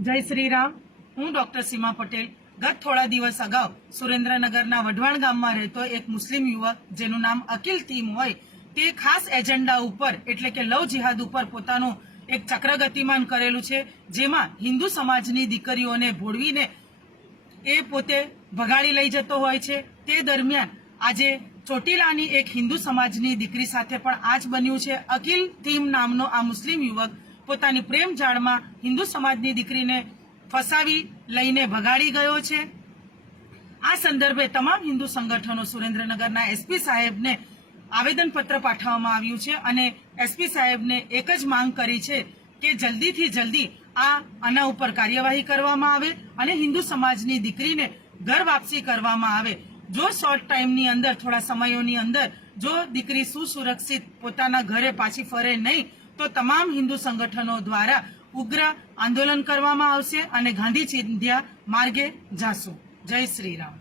જય શ્રી રામ હું ડોક્ટર સીમા પટેલ. ગત થોડા દિવસ અગાઉ સુરેન્દ્રનગરના વઢવાણ ગામમાં રહેતો એક મુસ્લિમ યુવક, જેનું નામ અકિલ ટીમ હોય, તે ખાસ એજન્ડા ઉપર, એટલે કે લવ જિહાદ ઉપર પોતાનું એક ચક્ર ગતિમાન કરેલું છે, જેમાં હિન્દુ સમાજની દીકરીઓને ભોળવીને એ પોતે ભગાડી લઈ જતો હોય છે. તે દરમિયાન આજે ચોટીલાની એક હિન્દુ સમાજની દીકરી સાથે પણ આજ બન્યું છે. અકિલ થીમ નામનો આ મુસ્લિમ યુવક પોતાની પ્રેમ જાળમાં હિન્દુ સમાજની દીકરીને ફસાવી લઈને ભગાડી ગયો છે. આ સંદર્ભે તમામ હિન્દુ સંગઠનો સુરેન્દ્રનગરના એસપી સાહેબને આવેદનપત્ર પાઠવવામાં આવ્યું છે અને એસપી સાહેબને એક જ માંગ કરી છે કે જલ્દીથી જલ્દી આ આના ઉપર કાર્યવાહી કરવામાં આવે અને હિન્દુ સમાજની દીકરીને ઘર વાપસી કરવામાં આવે. જો શોર્ટ ટાઈમની અંદર, થોડા સમયોની અંદર, જો દીકરી સુસુરક્ષિત પોતાના ઘરે પાછી ફરે નહીં તો તમામ હિન્દુ સંગઠનો દ્વારા ઉગ્ર આંદોલન કરવામાં આવશે અને ગાંધી ચિંધ્યા માર્ગે જાશું. જય શ્રી રામ.